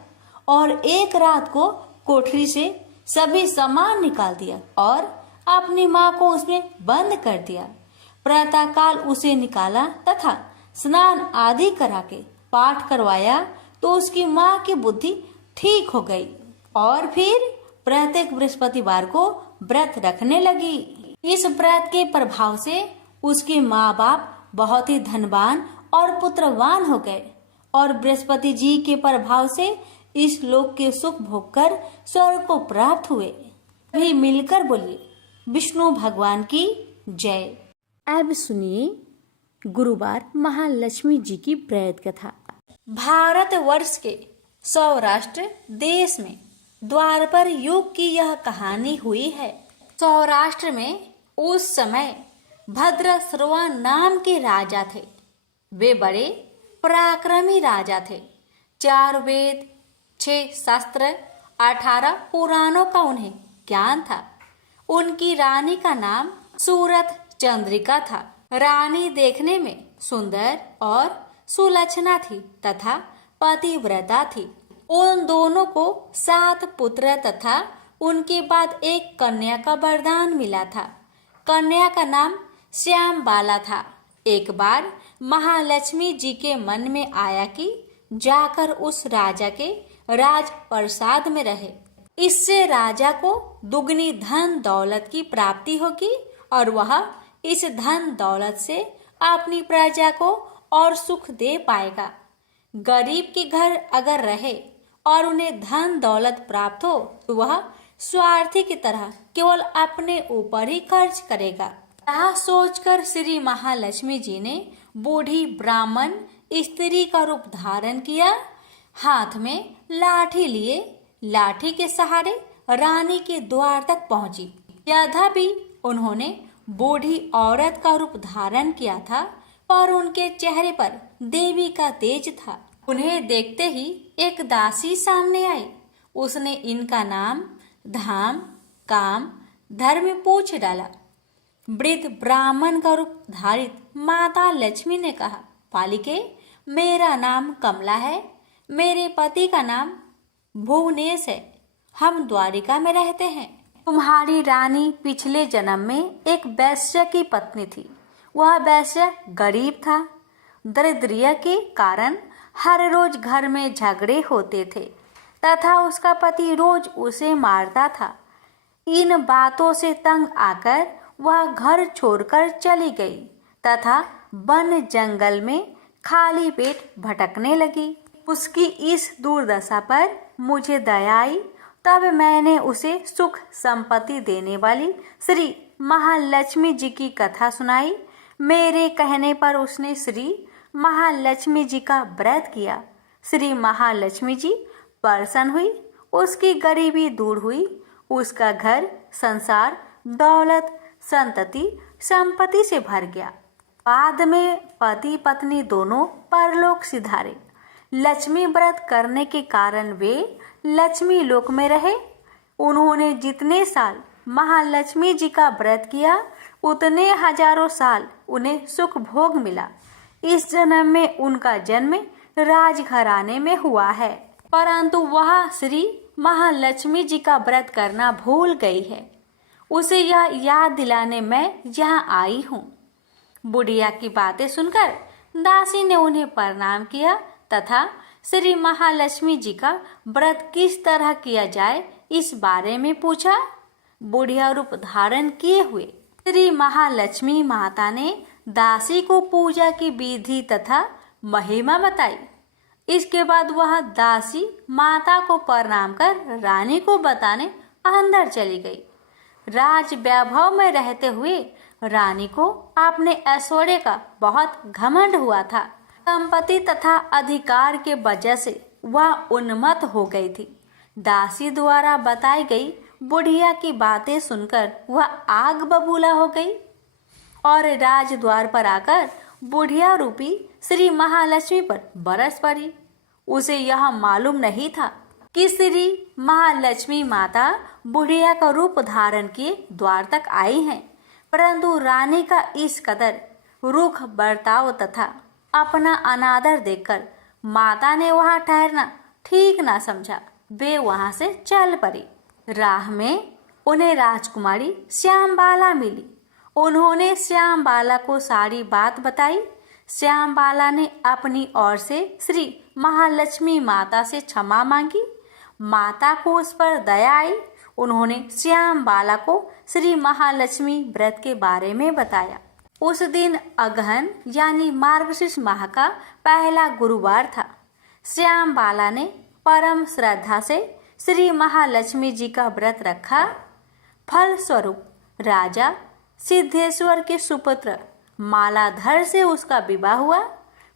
और एक रात को कोठरी से सभी सामान निकाल दिया और अपनी माँ को उसमें बंद कर दिया। प्रातःकाल उसे निकाला तथा स्नान आदि करा के पाठ करवाया तो उसकी माँ की बुद्धि ठीक हो गई और फिर प्रत्येक बृहस्पतिवार को व्रत रखने लगी। इस व्रत के प्रभाव से उसके माँ बाप बहुत ही धनवान और पुत्रवान हो गए और बृहस्पति जी के प्रभाव से इस लोक के सुख भोग कर स्वर्ग को प्राप्त हुए। भी मिलकर बोलिए, विष्णु भगवान की जय। अब सुनिए गुरुवार महालक्ष्मी जी की प्रेत कथा। भारत वर्ष के सौराष्ट्र देश में द्वापर युग की यह कहानी हुई है। सौराष्ट्र में उस समय भद्रश्रवा नाम के राजा थे। वे बड़े पराक्रमी राजा थे। 4 वेद, 6 शास्त्र, 18 पुराणों का उन्हें ज्ञान था। उनकी रानी का नाम सूरत चंद्रिका था। रानी देखने में सुंदर और सुलक्षणा थी तथा पतिव्रता थी। उन दोनों को 7 पुत्र तथा उनके बाद एक कन्या का वरदान मिला था। कन्या का नाम श्याम बाला था। एक बार महालक्ष्मी जी के मन में आया कि जाकर उस राजा के राज प्रसाद में रहे। इससे राजा को दुगनी धन दौलत की प्राप्ति होगी और वह इस धन दौलत से अपनी प्रजा को और सुख दे पाएगा। गरीब के घर अगर रहे और उन्हें धन दौलत प्राप्त हो तो वह स्वार्थी की तरह केवल अपने ऊपर ही खर्च करेगा। यह सोचकर श्री महालक्ष्मी जी ने बूढ़ी ब्राह्मण स्त्री का रूप धारण किया। हाथ में लाठी लिए लाठी के सहारे रानी के द्वार तक पहुंची। यद्यपि उन्होंने बूढ़ी औरत का रूप धारण किया था पर उनके चेहरे पर देवी का तेज था। उन्हें देखते ही एक दासी सामने आई। उसने इनका नाम, धाम, काम, धर्म पूछ डाला। वृद्ध ब्राह्मण का रूप धारित माता लक्ष्मी ने कहा, पालिके, मेरा नाम कमला है। मेरे पति का नाम भुवनेश है। हम द्वारिका में रहते हैं। तुम्हारी रानी पिछले जन्म में एक वैश्य की पत्नी थी। वह वैश्य गरीब था। दरिद्रता के कारण हर रोज घर में झगड़े होते थे तथा उसका पति रोज उसे मारता था। इन बातों से तंग आकर वह घर छोड़कर चली गई तथा वन जंगल में खाली पेट भटकने लगी। उसकी इस दुर्दशा पर मुझे दया आई। तब मैंने उसे सुख संपत्ति देने वाली श्री महालक्ष्मी जी की कथा सुनाई। मेरे कहने पर उसने श्री महालक्ष्मी जी का व्रत किया। श्री महालक्ष्मी जी प्रसन्न हुई। उसकी गरीबी दूर हुई। उसका घर संसार दौलत संतति संपत्ति से भर गया। बाद में पति पत्नी दोनों परलोक सिधारे। लक्ष्मी व्रत करने के कारण वे लक्ष्मी लोक में रहे। उन्होंने जितने साल महालक्ष्मी जी का व्रत किया, उतने हजारों साल उन्हें सुख भोग मिला। इस जन्म में उनका जन्म राजघराने में हुआ है, परंतु वह श्री महालक्ष्मी जी का व्रत करना भूल गई है। उसे यह याद दिलाने मैं यहाँ आई हूँ। बुढ़िया की बातें सुनकर दासी ने उन्हें प्रणाम किया तथा श्री महालक्ष्मी जी का व्रत किस तरह किया जाए इस बारे में पूछा। बुढ़िया रूप धारण किए हुए श्री महालक्ष्मी माता ने दासी को पूजा की विधि तथा महिमा बताई। इसके बाद वह दासी माता को प्रणाम कर रानी को बताने अंदर चली गई। राज वैभव में रहते हुए रानी को अपने ऐश्वर्य का बहुत घमंड हुआ था। संपत्ति तथा अधिकार के वजह से वह उन्मत्त हो गई थी। दासी द्वारा बताई गई बुढ़िया की बातें सुनकर वह आग बबूला हो गई और राजद्वार पर आकर बुढ़िया रूपी श्री महालक्ष्मी पर बरस पड़ी। उसे यह मालूम नहीं था कि श्री महालक्ष्मी माता बुढ़िया का रूप धारण किए द्वार तक आई हैं, परंतु रानी का इस कदर रूख बर्ताव तथा अपना अनादर देखकर माता ने वहां ठहरना ठीक ना समझा। वे वहां से चल पड़ी। राह में उन्हें राजकुमारी श्यामबाला मिली। उन्होंने श्यामबाला को सारी बात बताई। श्यामबाला ने अपनी ओर से श्री महालक्ष्मी माता से क्षमा मांगी। माता को उस पर दया आई। उन्होंने श्यामबाला को श्री महालक्ष्मी व्रत के बारे में बताया। उस दिन अगहन यानी मार्गशीर्ष माह का पहला गुरुवार था। श्यामबाला ने परम श्रद्धा से श्री महालक्ष्मी जी का व्रत रखा। फलस्वरूप राजा सिद्धेश्वर के सुपुत्र मालाधर से उसका विवाह हुआ।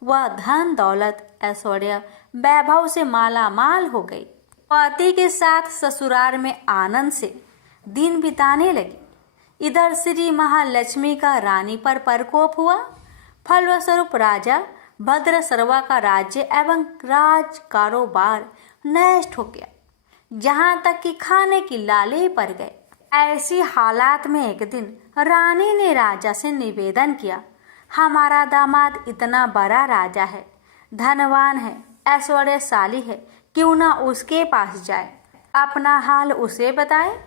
वह धन दौलत ऐश्वर्य वैभव से माला माल हो गई। पति के साथ ससुराल में आनंद से दिन बिताने लगी। इधर श्री महालक्ष्मी का रानी पर प्रकोप हुआ। फलस्वरूप राजा भद्रसर्वा का राज्य एवं राज कारोबार नष्ट हो गया, जहाँ तक कि खाने की लाले पड़ गए। ऐसी हालात में एक दिन रानी ने राजा से निवेदन किया, हमारा दामाद इतना बड़ा राजा है, धनवान है, ऐश्वर्यशाली है, क्यों ना उसके पास जाए, अपना हाल उसे बताए,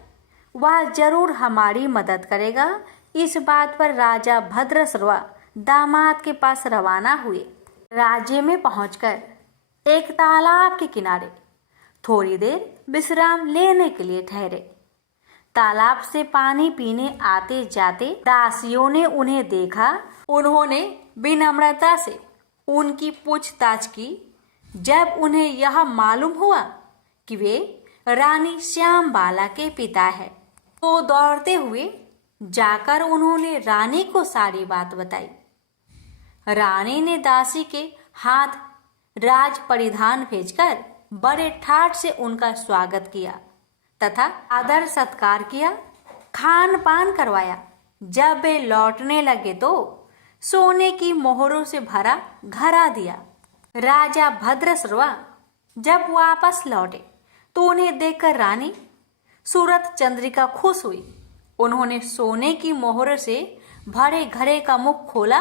वह जरूर हमारी मदद करेगा। इस बात पर राजा भद्रसर्वा दामाद के पास रवाना हुए। राज्य में पहुंचकर एक तालाब के किनारे थोड़ी देर विश्राम लेने के लिए ठहरे। तालाब से पानी पीने आते जाते दासियों ने उन्हें देखा। उन्होंने विनम्रता से उनकी पूछताछ की। जब उन्हें यह मालूम हुआ कि वे रानी श्यामबाला के पिता है, तो दौड़ते हुए जाकर उन्होंने रानी को सारी बात बताई। रानी ने दासी के हाथ राज परिधान भेजकर बड़े ठाट से उनका स्वागत किया तथा आदर सत्कार किया, खान पान करवाया। जब वे लौटने लगे तो सोने की मोहरों से भरा घड़ा दिया। राजा भद्रसर्वा जब वापस लौटे तो उन्हें देखकर रानी सूरत चंद्रिका खुश हुई। उन्होंने सोने की मोहर से भरे घड़े का मुख खोला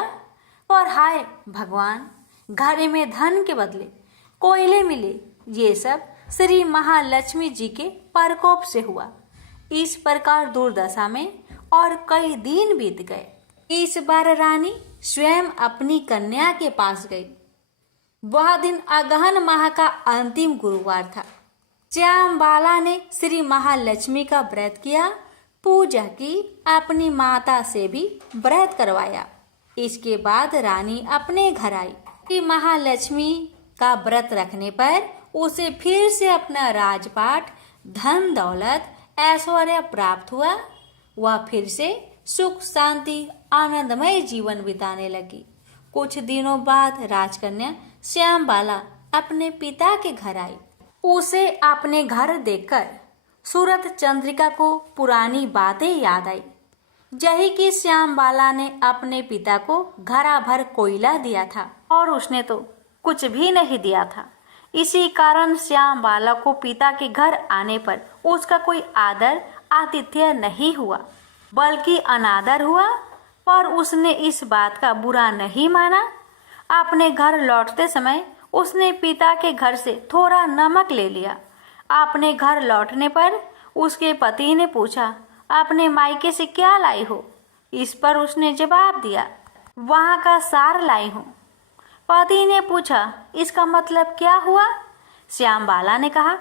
और हाय भगवान, घड़े में धन के बदले कोयले मिले। ये सब श्री महालक्ष्मी जी के प्रकोप से हुआ। इस प्रकार दुर्दशा में और कई दिन बीत गए। इस बार रानी स्वयं अपनी कन्या के पास गई। वह दिन अगहन माह का अंतिम गुरुवार था। श्यामबाला ने श्री महालक्ष्मी का व्रत किया, पूजा की, अपनी माता से भी व्रत करवाया। इसके बाद रानी अपने घर आई। श्री महालक्ष्मी का व्रत रखने पर उसे फिर से अपना राजपाट, धन दौलत, ऐश्वर्य प्राप्त हुआ। वह फिर से सुख शांति आनंदमय जीवन बिताने लगी। कुछ दिनों बाद राजकन्या श्यामबाला अपने पिता के घर आई। उसे अपने घर देखकर सूरत चंद्रिका को पुरानी बातें याद आई। यही कि श्यामबाला ने अपने पिता को घड़ा भर कोयला दिया था और उसने तो कुछ भी नहीं दिया था। इसी कारण श्यामबाला को पिता के घर आने पर उसका कोई आदर आतिथ्य नहीं हुआ बल्कि अनादर हुआ, पर उसने इस बात का बुरा नहीं माना। अपने घर लौटते समय उसने पिता के घर से थोड़ा नमक ले लिया। अपने घर लौटने पर उसके पति ने पूछा, अपने मायके से क्या लाई हो? इस पर उसने जवाब दिया, वहाँ का सार लाई हूँ। पति ने पूछा, इसका मतलब क्या हुआ? श्यामबाला ने कहा,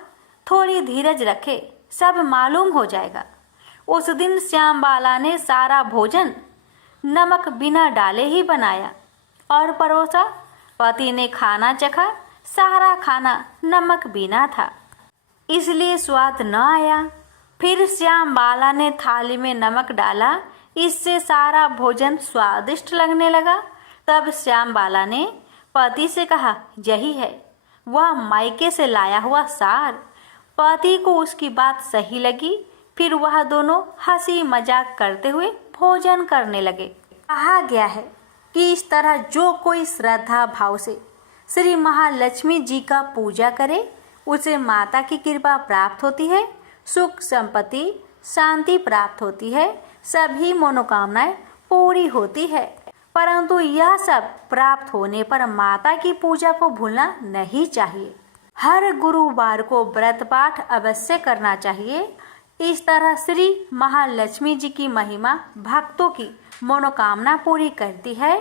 थोड़ी धीरज रखे, सब मालूम हो जाएगा। उस दिन श्यामबाला ने सारा भोजन नमक बिना डाले ही बनाया और परोसा। पति ने खाना चखा, सारा खाना नमक बिना था, इसलिए स्वाद न आया। फिर श्यामबाला ने थाली में नमक डाला, इससे सारा भोजन स्वादिष्ट लगने लगा। तब श्यामबाला ने पति से कहा, यही है वह मायके से लाया हुआ सार। पति को उसकी बात सही लगी। फिर वह दोनों हंसी मजाक करते हुए भोजन करने लगे। कहा गया है कि इस तरह जो कोई श्रद्धा भाव से श्री महालक्ष्मी जी का पूजा करे, उसे माता की कृपा प्राप्त होती है, सुख संपत्ति शांति प्राप्त होती है, सभी मनोकामनाएं पूरी होती है। परंतु यह सब प्राप्त होने पर माता की पूजा को भूलना नहीं चाहिए। हर गुरुवार को व्रत पाठ अवश्य करना चाहिए। इस तरह श्री महालक्ष्मी जी की महिमा भक्तों की मनोकामना पूरी करती है।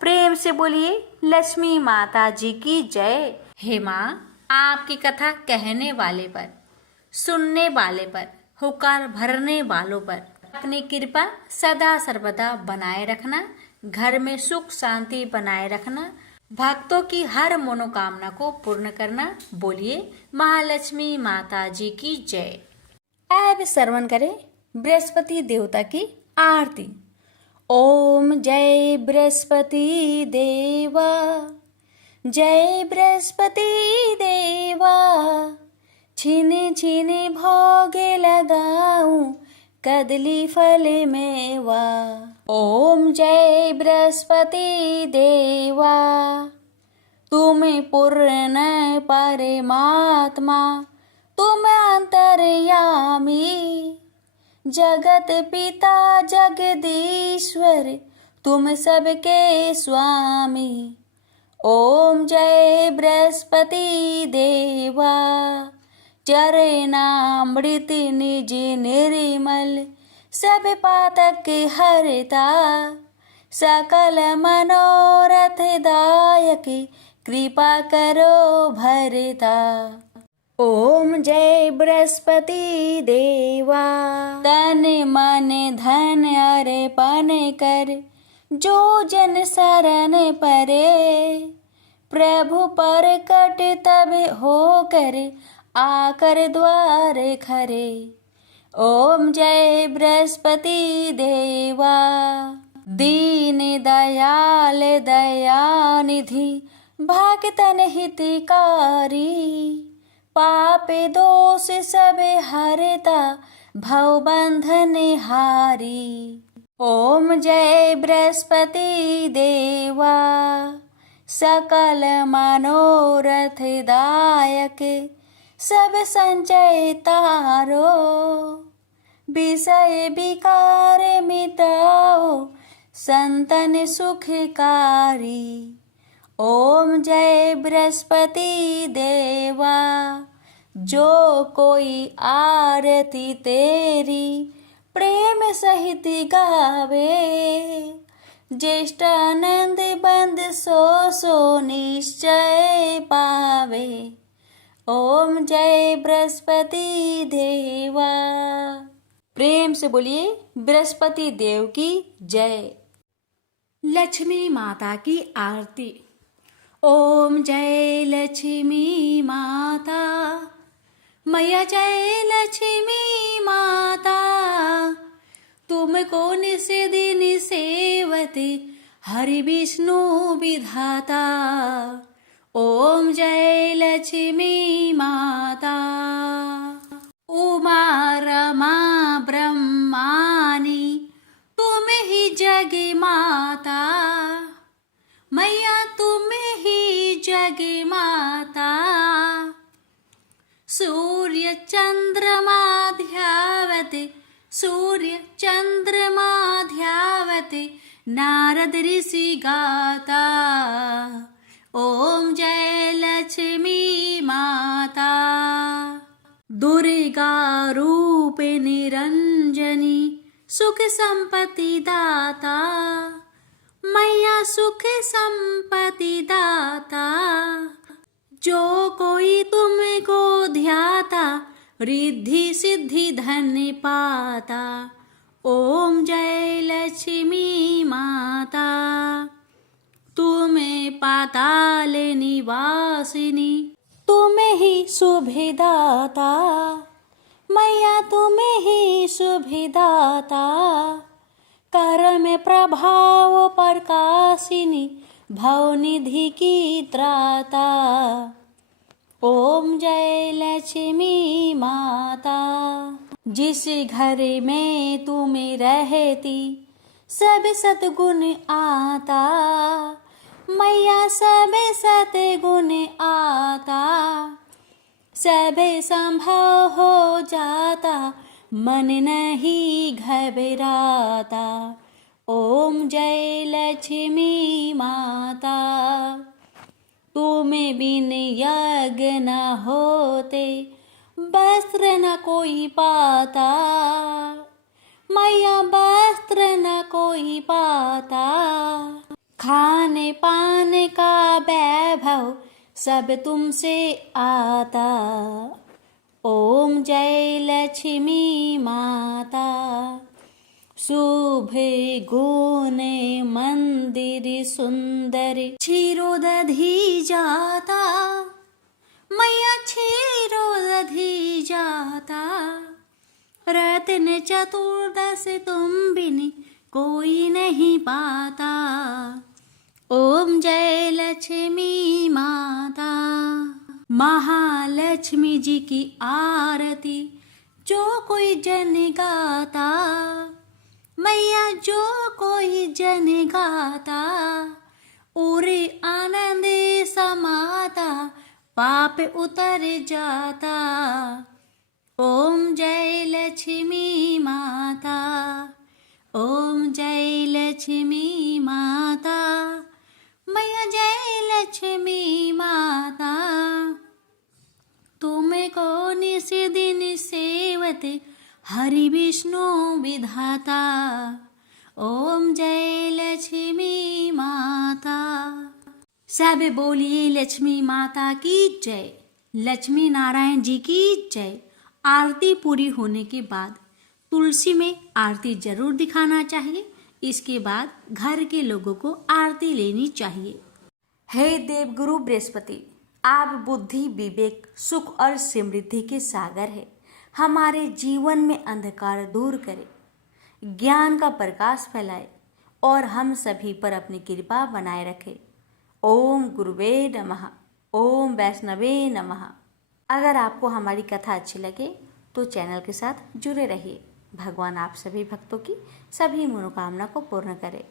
प्रेम से बोलिए लक्ष्मी माता जी की जय। हे माँ, आपकी कथा कहने वाले पर, सुनने वाले पर, हुकार भरने वालों पर अपनी कृपा सदा सर्वदा बनाए रखना, घर में सुख शांति बनाए रखना, भक्तों की हर मनोकामना को पूर्ण करना। बोलिए महालक्ष्मी माता जी की जय। अब श्रवण करें बृहस्पति देवता की आरती। ओम जय बृहस्पति देवा, जय बृहस्पति देवा, छीने छीने भोगे लगाऊं कदली फल मेवा। ओम जय बृहस्पति देवा, तुम पूर्ण परमात्मा, तुम अंतर्यामी, जगत पिता जगदीश्वर, तुम सबके स्वामी। ओम जय बृहस्पति देवा, चरणामृत निज निर्मल, सब पातक हरता, सकल मनोरथ दायक, कृपा करो भरता। ओम जय बृहस्पति देवा, तन मन धन अर्पण कर, जो जन शरण परे, प्रभु पर कट तब होकर, आकर द्वार खरे। ओम जय बृहस्पति देवा, दीन दयाल दयानिधि, भक्तन हितकारी, पाप दोष सब हरता, भवबंधन हारी। ओम जय बृहस्पति देवा, सकल मनोरथ दायक, सब संचय तारो, विषय विकार मिटाओ, संतन सुखकारी। ओम जय बृहस्पति देवा, जो कोई आरती तेरी प्रेम सहित गावे, ज्येष्ठ आनंद बंद सो सो निश्चय पावे। ओम जय बृहस्पति देवा। प्रेम से बोलिए बृहस्पति देव की जय। लक्ष्मी माता की आरती। ओम जय लक्ष्मी माता, मैया जय लक्ष्मी माता, तुमको निस दिन सेवते हरि विष्णु विधाता। ओम जय लक्ष्मी माता, उमा रमा ब्रह्मानी, तुम ही जग माता, मैया तुम ही जग माता। सूर्य चंद्रमा ध्यावत सूर्य चंद्रमा ध्यावते नारद ऋषि गाता। ओम जय लक्ष्मी माता। दुर्गा रूप निरंजनी सुख संपत्ति दाता। मैया सुख संपत्ति दाता। जो कोई तुमको ध्याता रिद्धि सिद्धि धन पाता। ओम जय लक्ष्मी माता। तुम्हें पाताल निवासिनी तुम्हें ही शुभदाता। मैया तुम्हें ही शुभदाता। कर्म प्रभाव प्रकाशिनी भवनिधि की त्राता। ओम जय लक्ष्मी माता। जिस घर में तुम रहती सब सद्गुण आता। मैया सब सद्गुण आता। सब संभव हो जाता मन नहीं घबराता। ओम जय लक्ष्मी माता। तुम बिन यज्ञ न होते वस्त्र न कोई पाता। मैया वस्त्र न कोई पाता। खाने पाने का वैभव सब तुमसे आता। ओम जय लक्ष्मी माता। शुभ गुण मंदिर सुंदर क्षीरोदधि जाता। मैया क्षीरोदधि जाता। रत्न चतुर्दश तुम बिन कोई नहीं पाता। ओम जय लक्ष्मी माता। महालक्ष्मी जी की आरती जो कोई जन गाता। मैया जो कोई जन गाता। उरे आनंद समाता पाप उतर जाता। ओम जय लक्ष्मी माता। ओम जय लक्ष्मी माता। मैया जय लक्ष्मी माता। तुमको निस दिन सेवते हरि विष्णु विधाता। ओम जय लक्ष्मी माता। सब बोलिए लक्ष्मी माता की जय। लक्ष्मी नारायण जी की जय। आरती पूरी होने के बाद तुलसी में आरती जरूर दिखाना चाहिए। इसके बाद घर के लोगों को आरती लेनी चाहिए। हे देवगुरु बृहस्पति, आप बुद्धि विवेक सुख और समृद्धि के सागर है। हमारे जीवन में अंधकार दूर करे, ज्ञान का प्रकाश फैलाए और हम सभी पर अपनी कृपा बनाए रखे। ओम गुरुवे नमः। ओम वैष्णवे नमः। अगर आपको हमारी कथा अच्छी लगे तो चैनल के साथ जुड़े रहिए। भगवान आप सभी भक्तों की सभी मनोकामना को पूर्ण करे।